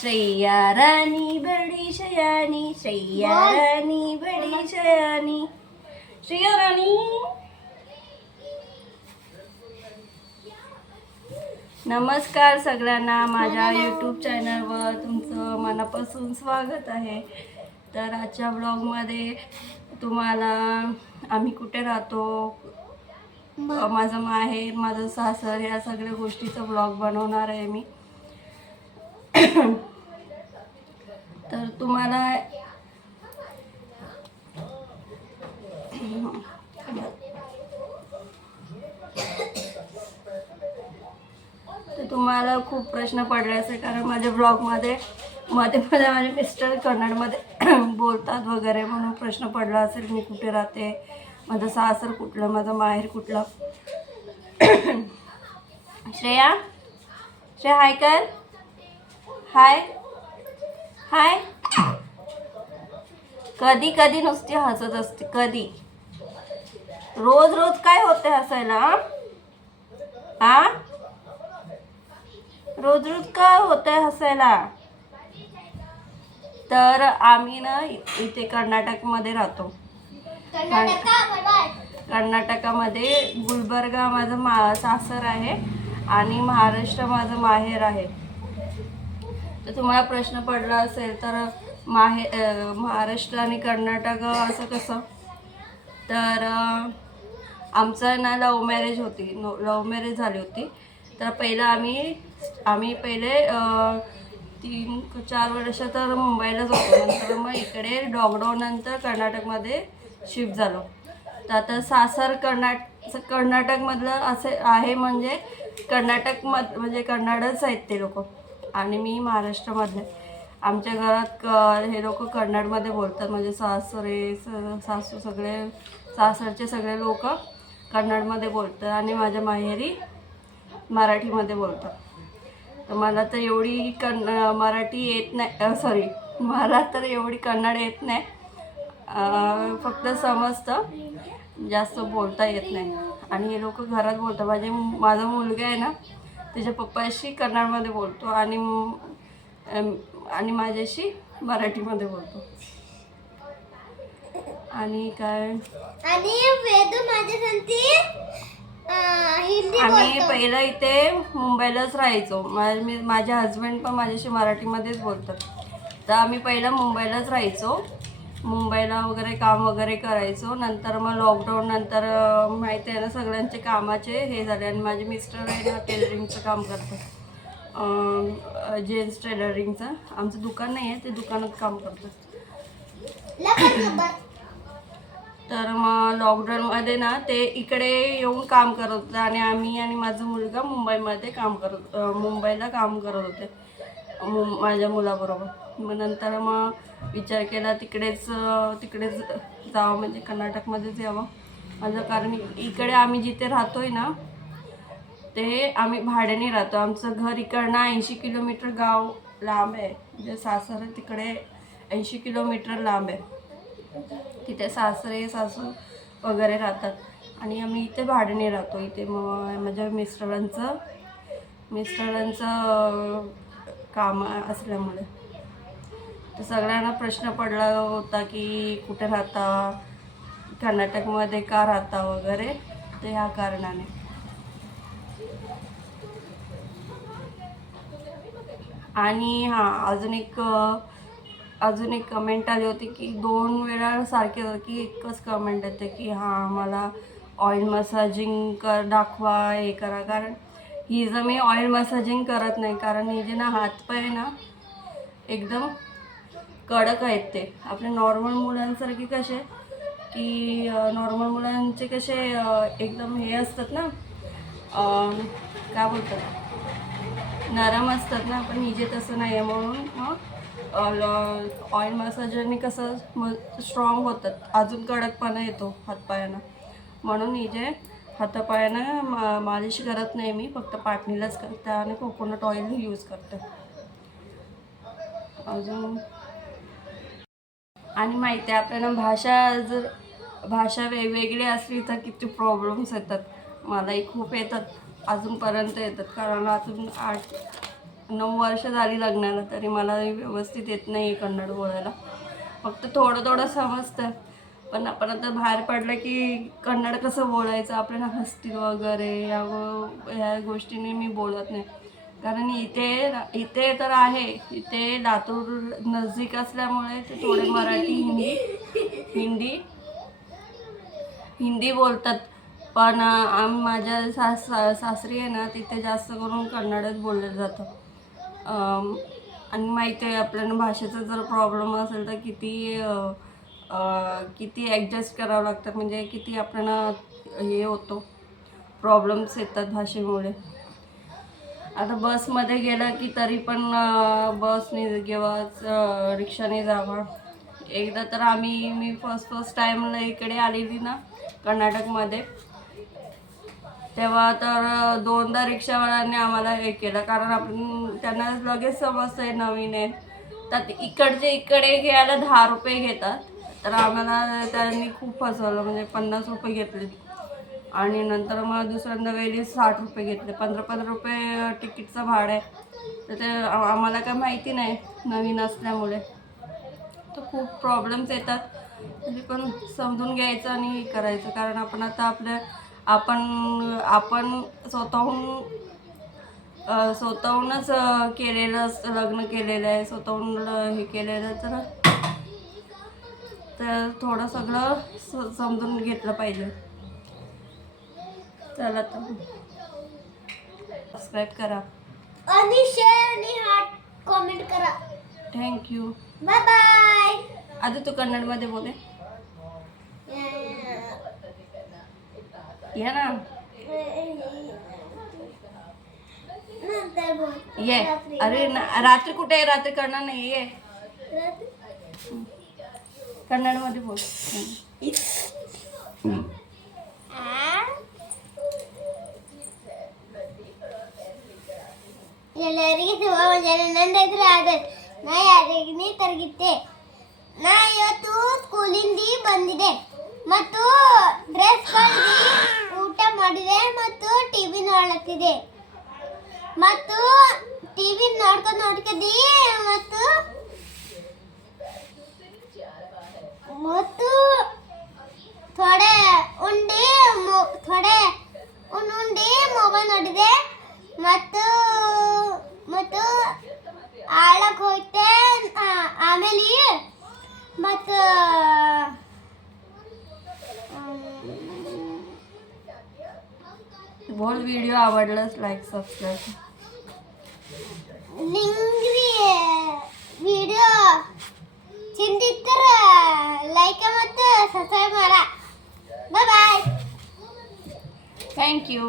श्रेया राणी बडी शयानी श्रेया राणी बडी शयानी. श्रेया राणी नमस्कार सगळ्यांना माझ्या यूट्यूब चॅनलवर तुमचं मनापासून स्वागत आहे. तर आजच्या ब्लॉगमध्ये तुम्हाला आम्ही कुठे राहतो? माझं माहेर माझं सासर या सगळ्या गोष्टीचा ब्लॉग बनवणार आहे मी. तर तुम्हाला तर तुम्हाला खूप प्रश्न पडले असेल कारण माझ्या ब्लॉगमध्ये मध्ये मध्ये माझे मिस्टर कन्नडमध्ये बोलतात वगैरे म्हणून प्रश्न पडला असेल मी कुठे राहते? माझं सासर कुठलं? माझं माहेर कुठलं? Shreya? Shreya hiker hi. Hi. कधी कधी नुसती हसत असते कधी. रोज रोज काय होते हसायला हा? रोज रोज काय होतंय हसायला? तर आम्ही ना इथे कर्नाटकमध्ये राहतो. कर्नाटकामध्ये गुलबर्गा माझं मा सासर आहे आणि महाराष्ट्र माझं माहेर आहे. तर तुम्हाला प्रश्न पडला असेल तर माहे महाराष्ट्र आणि कर्नाटक असं कसं? तर आमचं ना लव मॅरेज होती. लव्ह मॅरेज झाली होती. तर पहिलं आम्ही आम्ही पहिले तीन चार वर्ष तर मुंबईलाच होतो नंतर मग इकडे लॉकडाऊननंतर कर्नाटकमध्ये शिफ्ट झालो. तर आता सासर कर्नाट कर्नाटकमधलं असे आहे म्हणजे कर्नाटकमध म्हणजे कर्नाटकच आहेत ते लोक. आणि मी महाराष्ट्रामधले आमच्या घरात क हे लोक कन्नडमध्ये बोलतात. म्हणजे सासरे स- सासू सगळे सासरचे सगळे लोक कन्नडमध्ये बोलतात आणि माझ्या माहेरी मराठीमध्ये बोलतात. तर मला तर एवढी कन्न मराठी येत नाही. सॉरी मला तर एवढी कन्नड येत नाही. फक्त समजतं जास्त बोलता येत नाही. आणि हे लोक घरात बोलतात. माझे माझा मुलगा आहे ना त्याच्या पप्पाशी कन्नडमध्ये बोलतो आणि आणि माझ्याशी मराठीमध्ये बोलतो. आणि काय? आणि वेदू माझ्यासाठी आम्ही पहिलं इथे मुंबईलाच राहायचो. मा- मी माझे हस्बंड पण माझ्याशी मराठीमध्येच बोलतात. तर आम्ही पहिलं मुंबईलाच राहायचो. मुंबईला वगैरे काम वगैरे करायचो. नंतर मग लॉकडाऊन नंतर माहिती आहे ना सगळ्यांचे कामाचे हे झाले आणि माझे मिस्टर आहे ना टेलरिंगचं काम करतात जेंट्स टेलरिंगचं आमचं दुकान नाही आहे ते दुकानात काम करतात. तर मग लॉकडाऊनमध्ये ना ते इकडे येऊन काम करत होते आणि आम्ही आणि माझा मुलगा मुंबईमध्ये काम करत मुंबईला काम करत होते. मुं माझ्या मुलाबरोबर. मग नंतर मग विचार केला तिकडेच तिकडेच जावं म्हणजे कर्नाटकमध्येच यावं माझं कारण इकडे आम्ही जिथे राहतोय ना ते आम्ही भाड्याने राहतो. आमचं घर इकडनं ऐंशी किलोमीटर गाव लांब आहे. म्हणजे सासर तिकडे ऐंशी किलोमीटर लांब आहे. तिथे सासरे सासू वगैरे राहतात. आणि आम्ही इथे भाड्याने राहतो. इथे मग माझ्या मिस्टरांचं मिस्टरांचं काम असल्यामुळे. तर सगळ्यांना प्रश्न पडला होता की कुठे राहता? कर्नाटकमध्ये का राहता वगैरे? तर ह्या कारणाने. आणि हां अजून एक अजून एक कमेंट आली होती की दोन वेळा सारखे की एकच कमेंट येते की हां मला ऑइल मसाजिंग कर दाखवा हे करा. कारण ही जर मी ऑइल मसाजिंग करत नाही कारण ही जे ना हातपाय ना एकदम कडक आहेत ते. आपल्या नॉर्मल मुलांसारखे कसे की नॉर्मल मुलांचे कसे एकदम हे असतात ना काय बोलतात? नरम असतात ना पण हिजे तसं नाही आहे म्हणून मग ऑइल मसाजरने कसं मग स्ट्रॉंग होतात. अजून कडकपणा येतो हातपायांना. म्हणून हिजे हातापायानं मा मालिश करत नाही मी. फक्त पाटणीलाच करते आणि कोकोनट ऑइल यूज करते. अजून आणि माहिती आहे आपल्याला भाषा जर भाषा वेगवेगळी असली तर किती प्रॉब्लेम्स येतात. मलाही खूप येतात. अजूनपर्यंत येतात. कारण अजून आठ नऊ वर्ष झाली लग्नाला तरी मला व्यवस्थित येत नाही कन्नड बोलायला. फक्त थोडं थोडं समजतं. पण आपण आता बाहेर पडलं की कन्नड कसं बोलायचं? आपल्याला हसतील वगैरे या ह्या गोष्टीने मी बोलत नाही. कारण इथे इथे तर आहे. इथे लातूर नजदीक असल्यामुळे ते थोडे मराठी हिंदी हिंदी हिंदी बोलतात. पण आम माझ्या सास सासरी आहे ना तिथे जास्त करून कन्नडच बोललं जातं. आणि माहिती आहे आपल्याला भाषेचा जर प्रॉब्लेम असेल तर किती किती ॲडजस्ट करावं लागतं. म्हणजे किती आपल्याला हे होतो. प्रॉब्लेम्स येतात भाषेमुळे. आता बसमध्ये गेलं की तरी पण बसने किंवा रिक्षाने जावं. एकदा तर आम्ही मी फर्स्ट फर्स्ट टाईमला इकडे आलेली ना कर्नाटकमध्ये. तेव्हा तर दोनदा रिक्षावाल्यांनी आम्हाला हे केलं. कारण आपण त्यांना लगेच समजतं आहे नवीन आहे. तर इकडचे इकडे घ्यायला दहा रुपये घेतात. तर आम्हाला त्यांनी खूप फसवलं. म्हणजे पन्नास रुपये घेतले आणि नंतर मग दुसऱ्यांदा वेळी साठ रुपये घेतले. पंधरा पंधरा रुपये तिकीटचं भाडं आहे. तर ते आम्हाला काय माहिती नाही नवीन असल्यामुळे. तर खूप प्रॉब्लेम्स येतात. तरी पण समजून घ्यायचं आणि हे करायचं. कारण आपण आता आपल्या आपण आपण स्वतःहून स्वतःहूनच केलेलं लग्न केलेलं आहे. स्वतःहून हे केलेलं तर तर थोडं सगळं स- समजून घेतलं पाहिजे. चला तर सबस्क्राईब करा। आणि शेअर आणि हार्ट कमेंट करा. थँक्यू बाय बाय आधी तू कन्नडमध्ये बोले. ये ना. ये. अरे ना रात्री कुठे आहे? रात्री करणार नाही ये कन्नडमध्ये बोल. ಎಲ್ಲರಿಗೆ ಶುಭ ಮುಂಜಾನೆ ನನ್ನ ಹೆಸರು ಆದರ್ ನಾ ಯಾರಿಗೆ ತರಗಿದ್ದೆ. ನಾ ಇವತ್ತು ಸ್ಕೂಲಿಂದ ಬಂದಿದೆ ಮತ್ತು ಡ್ರೆಸ್ ಹೊಲ್ದಿ ಊಟ ಮಾಡಿದೆ ಮತ್ತು ಟಿವಿ ನೋಡತ್ತಿದೆ ಮತ್ತು ಟಿವಿ ನೋಡ್ಕೊಂಡು ನೋಡ್ಕೊಂಡಿ ಮತ್ತು ಮತ್ತು ಥೋಡೆ ಉಂಡಿ ಥೋಡೆ ಉಂಡಿ ಮೊಬೈಲ್ ನೋಡಿದೆ. ಮತ್ತು ಮತ್ತು ಆಳಕ್ಕೆ ಹೋಯ್ತೆ ಆ- ಆಮೇಲೆ ಮತ್ತು बोल video आवडलास like subscribe ನಿಂಗ್ರಿ video ಚಿಂದಿತ್ತರ like ಮತ್ತು ಸಬ್ಸ್ಕ್ರೈಬ್ ಮಾಡ ಬಾಯ್ ಬಾಯ್ थँक्यू